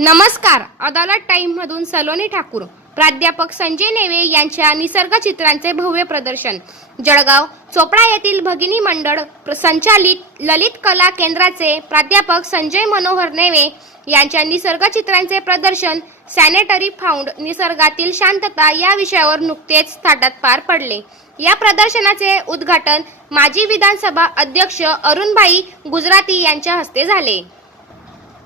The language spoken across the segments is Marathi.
नमस्कार. अदालत टाइम मधून सलोनी ठाकूर. प्राध्यापक संजय नेवे यांच्या निसर्ग चित्रांचे भव्य प्रदर्शन. जळगाव चोपडा येथील भगिनी मंडळ प्र- संचालित ललित कला केंद्राचे प्राध्यापक संजय मनोहर नेवे यांच्या निसर्ग चित्रांचे प्रदर्शन सॅनेटरी फाउंड निसर्गातील शांतता या विषयावर नुकतेच थाटात पार पडले. या प्रदर्शनाचे उद्घाटन माजी विधानसभा अध्यक्ष अरुणभाई गुजराती यांच्या हस्ते झाले.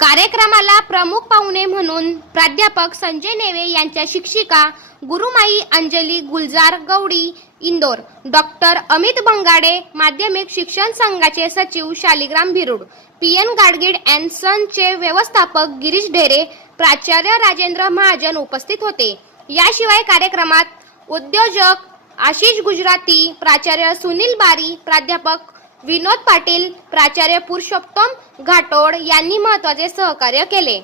कार्यक्रमाला प्रमुख पाहुणे म्हणून प्राध्यापक संजय नेवे यांच्या शिक्षिका गुरुमाई अंजली गुलजार गौडी इंदोर डॉक्टर अमित बंगाडे माध्यमिक शिक्षण संघाचे सचिव Shaligram Bhirud P N Gadgil and सनचे व्यवस्थापक गिरीश ढेरे प्राचार्य राजेंद्र महाजन उपस्थित होते. याशिवाय कार्यक्रमात उद्योजक आशिष गुजराती प्राचार्य सुनील बारी प्राध्यापक विनोद पाटील प्राचार्य पुरुषोत्तम घाटोड यांनी महत्त्वाचे सहकार्य केले.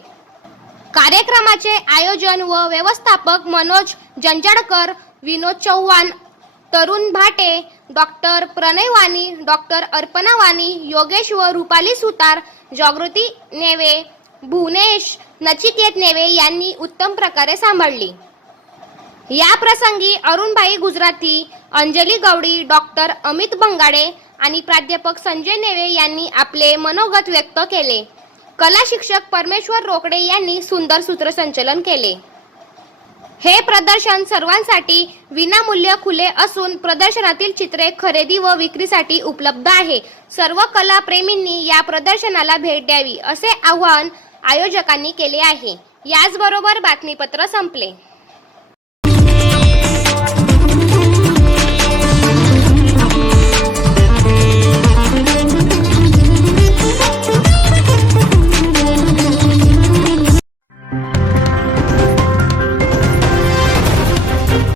कार्यक्रमाचे आयोजन व व्यवस्थापक मनोज जंजाडकर विनोद चव्हाण तरुण भाटे डॉक्टर प्रणय वाणी डॉक्टर अर्पणा वाणी योगेश व रुपाली सुतार जागृती नेवे भुवनेश नचिकेत नेवे यांनी उत्तम प्रकारे सांभाळली. या प्रसंगी अरुणभाई गुजराती अंजली गवडी डॉक्टर अमित बंगाडे आणि प्राध्यापक संजय नेवे यांनी आपले मनोगत व्यक्त केले. कला शिक्षक परमेश्वर रोकडे यांनी सुंदर सूत्रसंचलन केले. हे प्रदर्शन सर्वांसाठी विनामूल्य खुले असून प्रदर्शनातील चित्रे खरेदी व विक्रीसाठी उपलब्ध आहे. सर्व कलाप्रेमींनी या प्रदर्शनाला भेट द्यावी असे आवाहन आयोजकांनी केले आहे. याचबरोबर बातमीपत्र संपले.